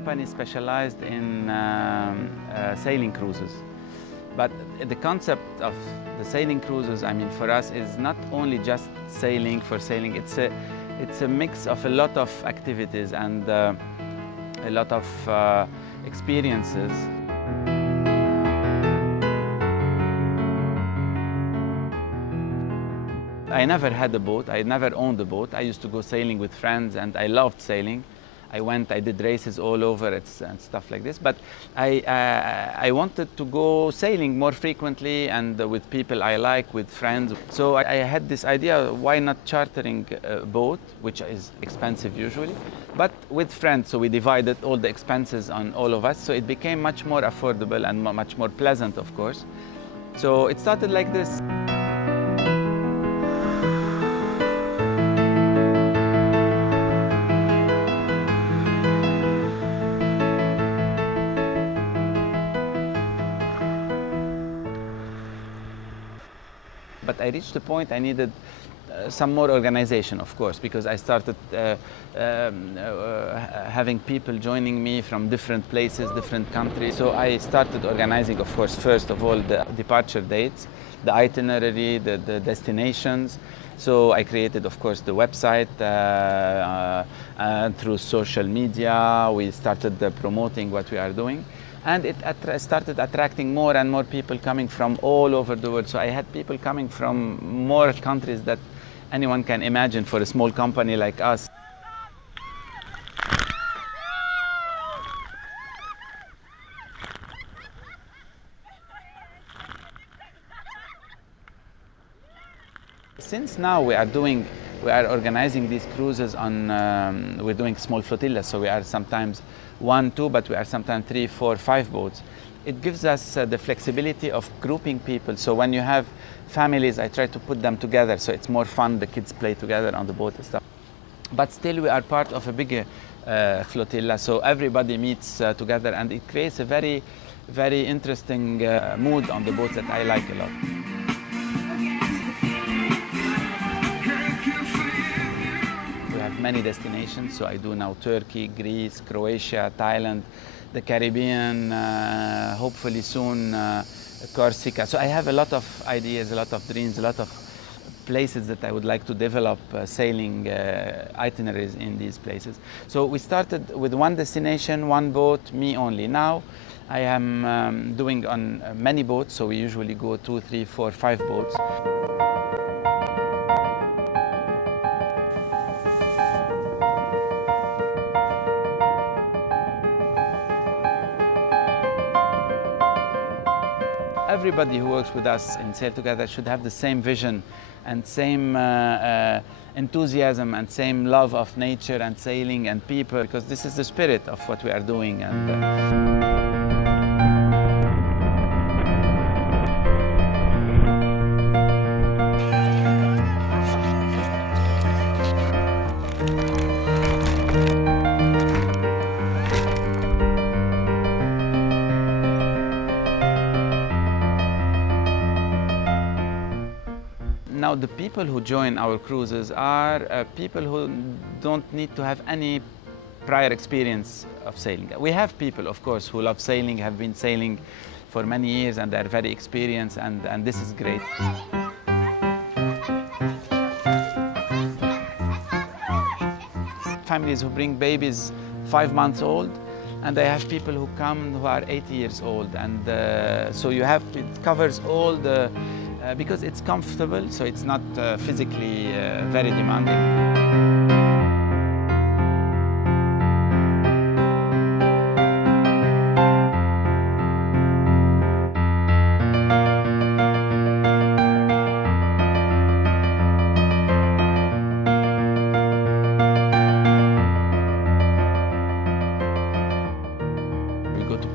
company specialized in sailing cruises. But the concept of the sailing cruises, I mean, for us is not only just sailing for sailing. It's a mix of a lot of activities and a lot of experiences. I never had a boat. I never owned a boat. I used to go sailing with friends, and I loved sailing. I did races all over and stuff like this. But I wanted to go sailing more frequently and with people I like, with friends. So I had this idea, why not chartering a boat, which is expensive usually, but with friends. So we divided all the expenses on all of us. So it became much more affordable and much more pleasant, of course. So it started like this. But I reached the point I needed some more organization, of course, because I started having people joining me from different places, different countries. So I started organizing, of course, first of all, the departure dates, the itinerary, the destinations. So I created, of course, the website through social media. We started promoting what we are doing. And it started attracting more and more people coming from all over the world. So I had people coming from more countries that anyone can imagine for a small company like us. Since now we are organizing these cruises on, we're doing small flotillas, so we are sometimes 1, 2, but we are sometimes 3, 4, 5 boats. It gives us the flexibility of grouping people. So when you have families, I try to put them together, so it's more fun, the kids play together on the boat and stuff. But still we are part of a bigger flotilla, so everybody meets together, and it creates a very, very interesting mood on the boats that I like a lot. Many destinations, so I do now Turkey, Greece, Croatia, Thailand, the Caribbean, hopefully soon Corsica. So I have a lot of ideas, a lot of dreams, a lot of places that I would like to develop sailing itineraries in these places. So we started with one destination, one boat, me only. Now I am doing on many boats, so we usually go 2, 3, 4, 5 boats. Everybody who works with us in Sail Together should have the same vision and same enthusiasm and same love of nature and sailing and people, because this is the spirit of what we are doing. Now, the people who join our cruises are people who don't need to have any prior experience of sailing. We have people, of course, who love sailing, have been sailing for many years, and they're very experienced, and this is great. Families who bring babies 5 months old, and I have people who come who are 80 years old, and so it covers all the, because it's comfortable, so it's not physically very demanding.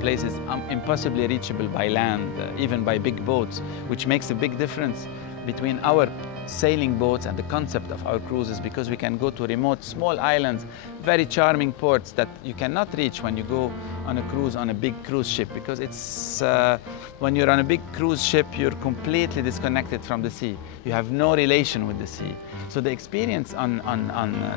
Places impossibly reachable by land, even by big boats, which makes a big difference between our sailing boats and the concept of our cruises, because we can go to remote small islands, very charming ports that you cannot reach when you go on a cruise on a big cruise ship, because it's when you're on a big cruise ship, you're completely disconnected from the sea. You have no relation with the sea. So the experience on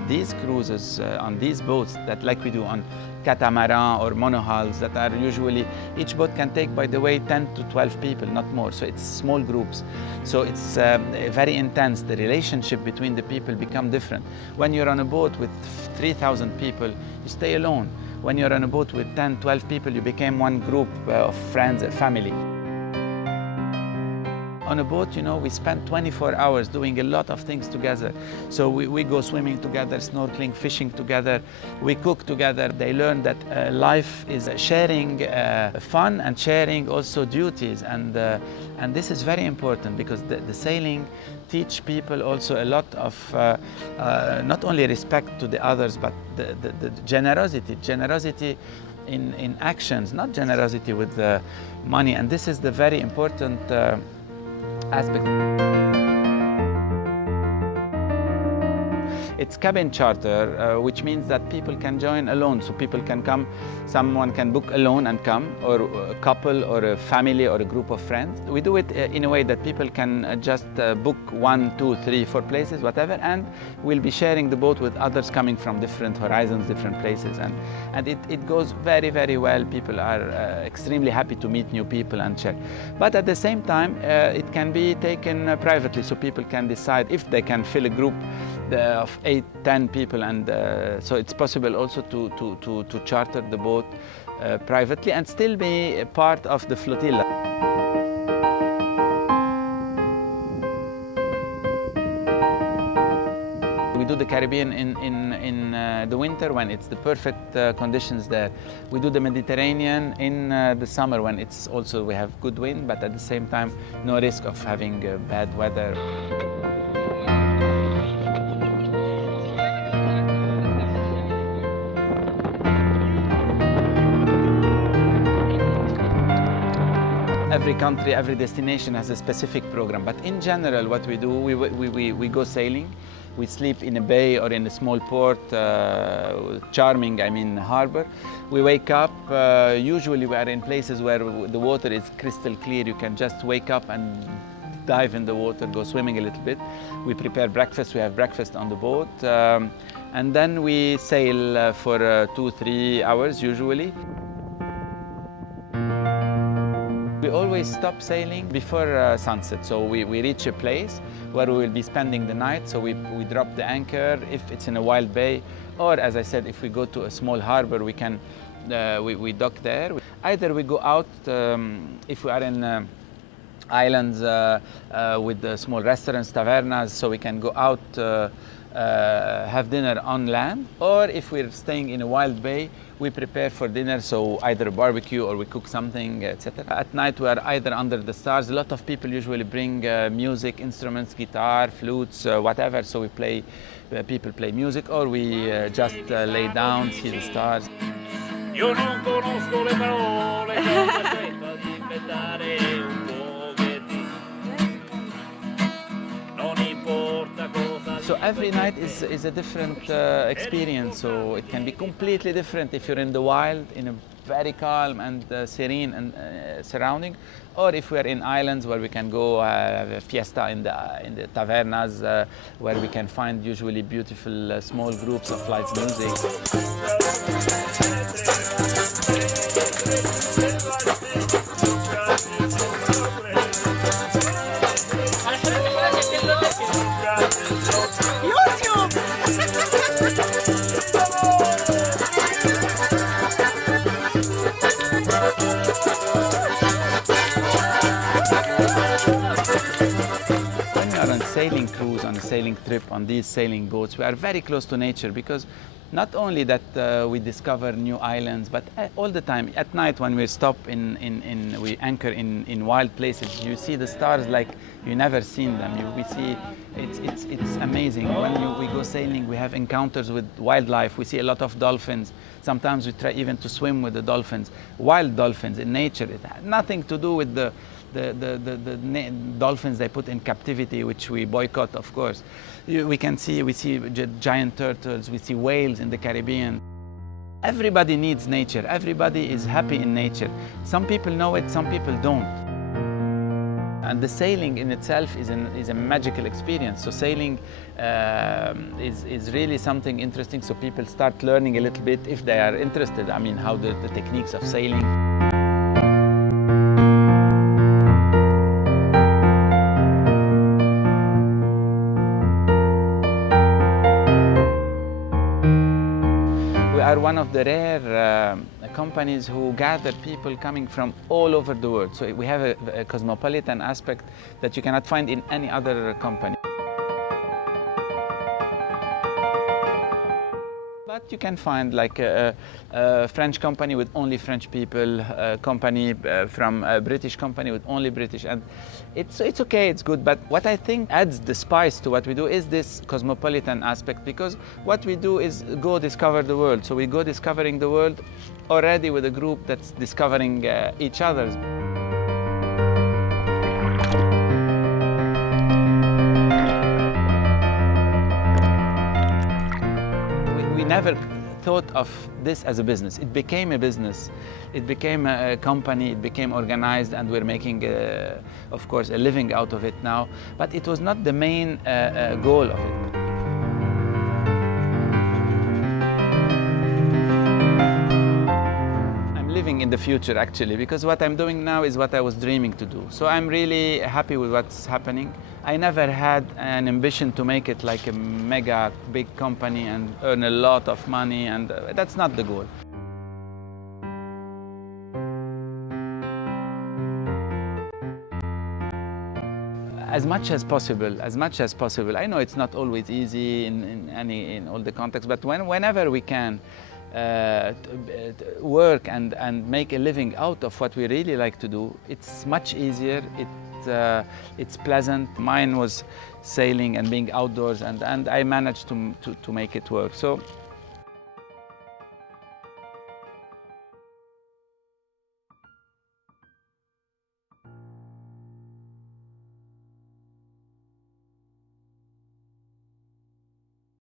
these cruises, on these boats that like we do on catamaran or monohulls that are usually, each boat can take, by the way, 10 to 12 people, not more. So it's small groups. So it's very intense. The relationship between the people become different. When you're on a boat with 3,000 people, you stay alone. When you're on a boat with 10, 12 people, you become one group of friends, a family. On a boat, you know, we spend 24 hours doing a lot of things together. So we go swimming together, snorkeling, fishing together, we cook together. They learn that life is sharing fun and sharing also duties. And this is very important, because the sailing teach people also a lot of not only respect to the others, but the generosity in actions, not generosity with the money. And this is the very important aspect. It's cabin charter, which means that people can join alone. So people can come, someone can book alone and come, or a couple or a family or a group of friends. We do it in a way that people can just book 1, 2, 3, 4 places, whatever, and we'll be sharing the boat with others coming from different horizons, different places. And it goes very, very well. People are extremely happy to meet new people and share. But at the same time, it can be taken privately, so people can decide if they can fill a group of 8, 10 people, and so it's possible also to charter the boat privately and still be a part of the flotilla. We do the Caribbean in the winter when it's the perfect conditions there. We do the Mediterranean in the summer when it's also, we have good wind, but at the same time no risk of having bad weather. Every country, every destination has a specific program, but in general what we do, we go sailing, we sleep in a bay or in a small port, charming, I mean, harbor. We wake up, usually we are in places where the water is crystal clear. You can just wake up and dive in the water, go swimming a little bit. We prepare breakfast, we have breakfast on the boat, and then we sail for 2, 3 hours usually. We always stop sailing before sunset, so we reach a place where we will be spending the night, so we drop the anchor if it's in a wild bay, or as I said, if we go to a small harbor, we can we dock there. Either we go out, if we are in islands with small restaurants, tavernas, so we can go out, have dinner on land, or if we're staying in a wild bay, we prepare for dinner, so either a barbecue or we cook something, etc. At night we are either under the stars. A lot of people usually bring music, instruments, guitar, flutes, whatever, so we play, people play music, or we just lay down, see the stars. Io non conosco le parole, aspetta di inventare un pochettino. Non importa cosa. So every night is a different experience, so it can be completely different if you're in the wild, in a very calm and serene and surrounding, or if we're in islands where we can go have a fiesta in the tavernas, where we can find usually beautiful small groups of live music. Sailing cruise, on a sailing trip, on these sailing boats, we are very close to nature, because not only that we discover new islands, but all the time at night when we stop we anchor in wild places, you see the stars like you never seen them. We see it's amazing. When we go sailing, we have encounters with wildlife. We see a lot of dolphins. Sometimes we try even to swim with the dolphins, wild dolphins in nature. It had nothing to do with the dolphins they put in captivity, which we boycott, of course. We see giant turtles, we see whales in the Caribbean. Everybody needs nature. Everybody is happy in nature. Some people know it, some people don't. And the sailing in itself is a magical experience. So sailing is really something interesting. So people start learning a little bit if they are interested. I mean, how the techniques of sailing. We are one of the rare companies who gather people coming from all over the world. So we have a cosmopolitan aspect that you cannot find in any other company. But you can find like a French company with only French people, a company from a British company with only British, and it's okay, it's good. But what I think adds the spice to what we do is this cosmopolitan aspect, because what we do is go discover the world. So we go discovering the world already with a group that's discovering each other. We never thought of this as a business. It became a business. It became a company. It became organized, and we're making, of course, a living out of it now. But it was not the main goal of it. I'm living in the future, actually, because what I'm doing now is what I was dreaming to do. So I'm really happy with what's happening. I never had an ambition to make it like a mega big company and earn a lot of money, and that's not the goal. As much as possible, as much as possible. I know it's not always easy in all the contexts, but whenever we can work and make a living out of what we really like to do, it's much easier. It's pleasant. Mine was sailing and being outdoors, and I managed to make it work. So